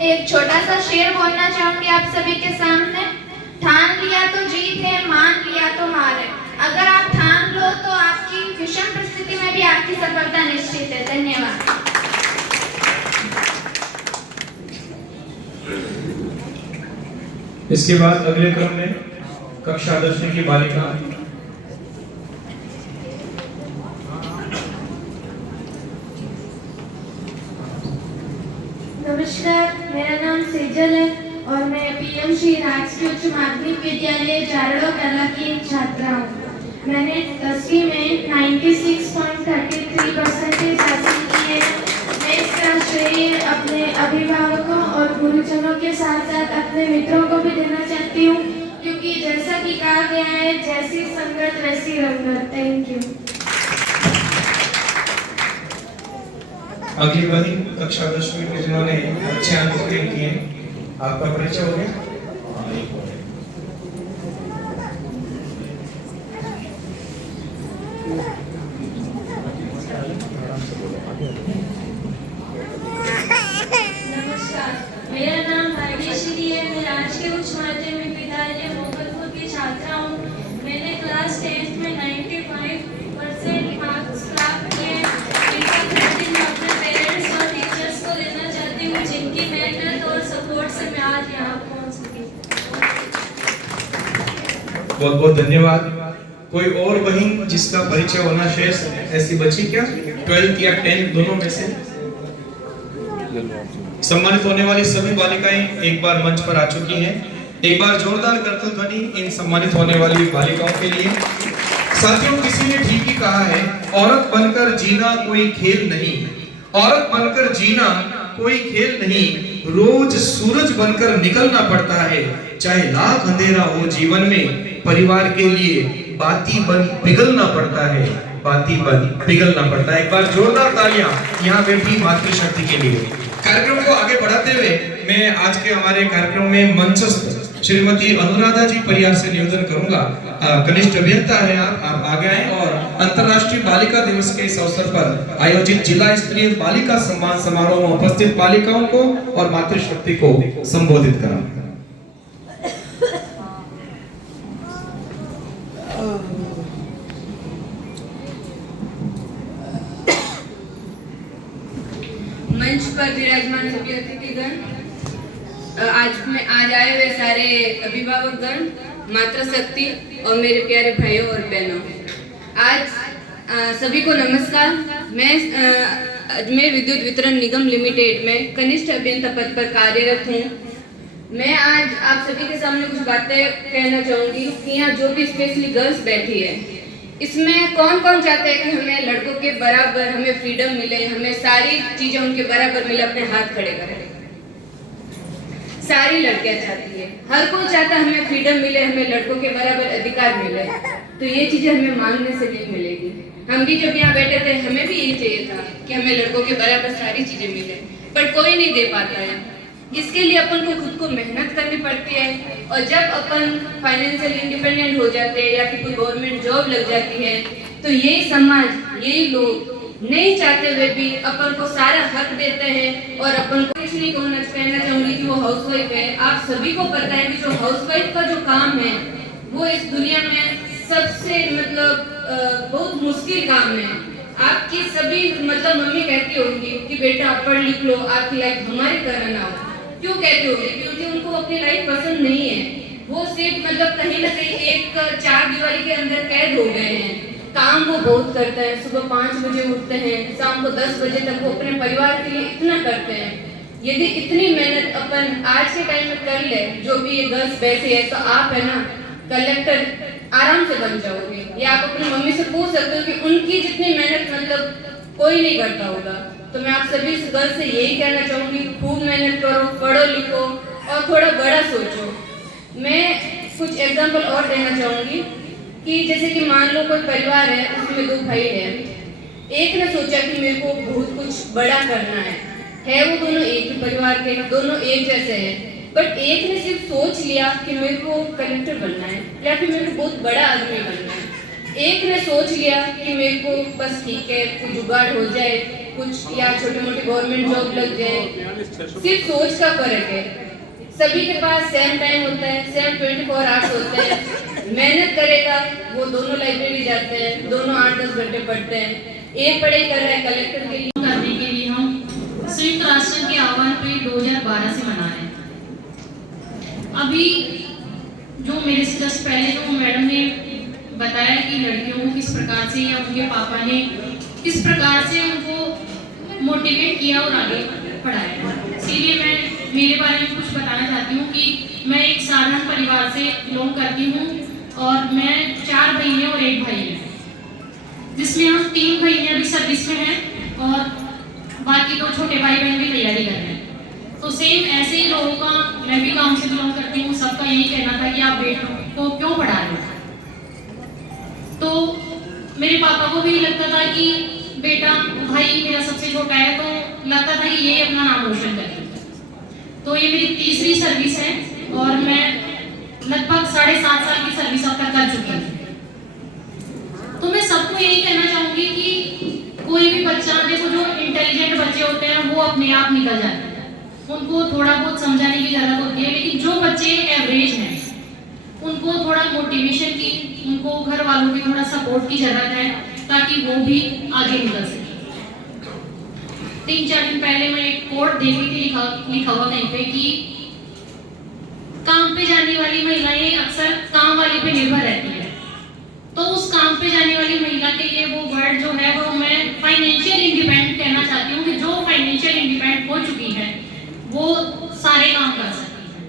एक छोटा सा शेर बोलना चाहूंगी आप सभी के सामने। ठान लिया तो जीत है, मान लिया तो हार है। अगर आप ठान लो तो आपकी विषम परिस्थिति में भी आपकी सफलता निश्चित है। धन्यवाद। इसके बाद अगले क्रम में कक्षा 10वीं की बालिका नमस्कार, मेरा नाम सेजल है और मैं पीएमसी राजकीय उच्च माध्यमिक विद्यालय जारड़ो कला की छात्रा हूँ। मैंने 10वीं में 96.33% हासिल की है। मैं इसका श्रेय अपने अभिभावकों और गुरुजनों के साथ साथ अपने मित्रों को भी देना चाहती हूँ, क्योंकि जैसा कि कहा गया है, जैसी संगत वैसी रंगत। Thank you. अगली वाली कक्षा 10वीं के जिन्होंने अच्छे अंक स्कोर किए, आपका परिचय हो गया। नमस्कार, मेरा नाम भाग्यश्री है। मैं राजकीय उच्च माध्यमिक विद्यालय मोगलपुर की छात्रा हूँ। मैंने क्लास 10th में 95% मार्क्स प्राप्त किए। इनका क्रेडिट मैं अपने पेरेंट्स और टीचर्स को देना चाहती हूँ, जिनकी मेहनत और सपोर्ट से मैं आज यहाँ पहुँच सकी। बहुत बहुत धन्यवाद। कोई और बहन जिसका परिचय होना शेष ऐसी बची क्या? 12th या 10th दोनों में से? सम्मानित होने वाली सभी बालिकाएं एक बार मंच पर आ चुकी हैं। एक बार जोरदार करतल ध्वनि इन सम्मानित होने वाली बालिकाओं के लिए। साथियों, किसी ने ठीक ही कहा है, औरत बनकर जीना कोई खेल नहीं, औरत बनकर जीना कोई खेल नहीं, रोज सूरज बनकर निकलना पड़ता है। चाहे लाख अंधेरा हो जीवन में, परिवार के लिए बाती बन पिघलना पड़ता है, बाती बन पिघलना पड़ता है। एक बार जोरदार तालियां यहाँ बैठी मातृशक्ति के लिए। कार्यक्रम को आगे बढ़ाते हुए मैं आज के हमारे कार्यक्रम में मंचस्थ श्रीमती अनुराधा जी परियार से निवेदन करूंगा। कनिष्ठ अभियंता है आप आगे आए और अंतर्राष्ट्रीय बालिका दिवस के इस अवसर पर आयोजित जिला स्तरीय बालिका सम्मान समारोह में उपस्थित बालिकाओं को और मातृशक्ति को संबोधित करें। मंच पर विराजमान सभी अतिथिगण, आज आए हुए सारे अभिभावकगण, मातृशक्ति और मेरे प्यारे भाइयों और बहनों, आज सभी को नमस्कार। मैं अजमेर विद्युत वितरण निगम लिमिटेड में कनिष्ठ अभियंता पद पर कार्यरत हूँ। मैं आज आप सभी के सामने कुछ बातें कहना चाहूँगी कि यहाँ जो भी स्पेशली गर्ल्स बैठी है, इसमें कौन कौन चाहते हैं कि हमें लड़कों के बराबर हमें फ्रीडम मिले, हमें सारी चीजें उनके बराबर मिले। अपने हाथ खड़े करें। सारी लड़कियां चाहती है, हर कोई चाहता है हमें फ्रीडम मिले, हमें लड़कों के बराबर अधिकार मिले। तो ये चीजें हमें मांगने से नहीं मिलेगी। हम भी जब यहाँ बैठे थे, हमें भी यही चाहिए था कि हमें लड़कों के बराबर सारी चीजें मिले, पर कोई नहीं दे पाता है। इसके लिए अपन को खुद को मेहनत करनी पड़ती है, और जब अपन फाइनेंशियल इंडिपेंडेंट हो जाते हैं या फिर कोई गवर्नमेंट जॉब लग जाती है, तो यही समाज, यही लोग नहीं चाहते हुए भी अपन को सारा हक देते हैं। और अपन को कुछ नहीं कहना चाहूंगी कि वो हाउसवाइफ है। आप सभी को पता है कि जो हाउसवाइफ का जो काम है, वो इस दुनिया में सबसे बहुत मुश्किल काम है। आपकी सभी मम्मी कहती होंगी कि बेटा आप पढ़ लिख लो, आपकी लाइफ हमारी तरह ना हो। क्यों कहते होंगे? क्योंकि उनको अपनी लाइफ पसंद नहीं है। वो सिर्फ कहीं ना कहीं एक चार दीवारी के अंदर कैद हो गए हैं। काम वो बहुत करता है, सुबह 5 बजे उठते हैं, शाम को 10 बजे तक वो अपने परिवार के लिए इतना करते हैं। यदि इतनी मेहनत अपन आज के टाइम में कर ले, जो भी ये गर्ल्स बैठे हैं, तो आप है ना कलेक्टर आराम से बन जाओगे। या आप अपनी मम्मी से पूछ सकते हो कि उनकी जितनी मेहनत कोई नहीं करता होगा। तो मैं आप सभी गर्ल्स से यही कहना चाहूँगी, खूब मेहनत करो, पढ़ो लिखो और थोड़ा बड़ा सोचो। मैं कुछ एग्जाम्पल और देना चाहूँगी कि जैसे कि मान लो कोई परिवार है, उसमें 2 भाई हैं। एक ने सोचा कि मेरे को बहुत कुछ बड़ा करना है वो दोनों एक ही परिवार के, दोनों एक जैसे हैं। बट एक ने सिर्फ सोच लिया कि मेरे को कलेक्टर बनना है या फिर मेरे को बहुत बड़ा आदमी बनना है। एक ने सोच लिया कि मेरे को बस ठीक है, कोई जुगाड़ हो जाए, कुछ या छोटी मोटी गवर्नमेंट जॉब लग जाए। सिर्फ सोच का फर्क है। सभी के पास सेम टाइम होता है, सेम 24 आवर्स होते हैं। मेहनत करेगा वो दोनों लाइब्रेरी जाते हैं, दोनों 8-10 घंटे पढ़ते हैं। एक पढ़ाई कर रहा है कलेक्टर के लिए, करने के लिए हम संयुक्त राष्ट्र के आह्वान पे 2012 से मना रहे हैं। अभी जो मेरे से जस्ट पहले जो मैडम ने बताया कि लड़कियों को किस प्रकार से या उनके पापा ने किस प्रकार से उनको मोटिवेट किया और आगे पढ़ाया, इसीलिए मैं मेरे बारे में कुछ बताना चाहती हूँ कि मैं एक साधारण परिवार से बिलोंग करती हूँ और मैं 4 बहनें और 1 भाई है, जिसमें हम 3 बहनें अभी सर्विस में हैं और बाकी 2 छोटे भाई बहन भी तैयारी कर रहे हैं। तो सेम ऐसे ही लोगों का, मैं भी गांव से बिलोंग करती हूँ, सबका यही कहना था कि आप बेटों को क्यों पढ़ा रहे हो। तो मेरे पापा को भी लगता था कि बेटा, भाई मेरा सबसे छोटा है, तो लगता था कि ये अपना नाम रोशन करे। तो ये मेरी तीसरी सर्विस है और मैं लगभग 7.5 साल की सर्विस अब तक कर चुकी हूँ। तो मैं सबको यही कहना चाहूँगी कि कोई भी बच्चा, देखो जो इंटेलिजेंट बच्चे होते हैं वो अपने आप निकल जाते हैं, उनको थोड़ा बहुत समझाने की जरूरत होती है, लेकिन जो बच्चे एवरेज हैं उनको थोड़ा मोटिवेशन की, उनको घर वालों की थोड़ा सपोर्ट की जरूरत है ताकि वो भी आगे निकल सके। 3-4 दिन पहले मैं एक कोट देखी थी, लिखा हुआ कहीं पे कि काम पे जाने वाली महिलाएं अक्सर काम वाली पे निर्भर रहती है। तो उस काम पे जाने वाली महिला के लिए वो वर्ड जो है वो मैं फाइनेंशियल इंडिपेंडेंट कहना चाहती हूँ कि जो फाइनेंशियल इंडिपेंडेंट हो चुकी है वो सारे काम कर सकती है,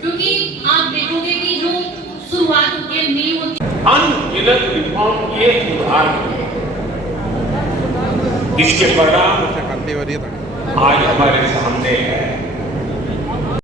क्योंकि आप देखोगे कि जो शुरुआत होती है, नींव होती है। अनगिनत रिफॉर्म ये सुधार जिसके परिणाम आज हमारे सामने है।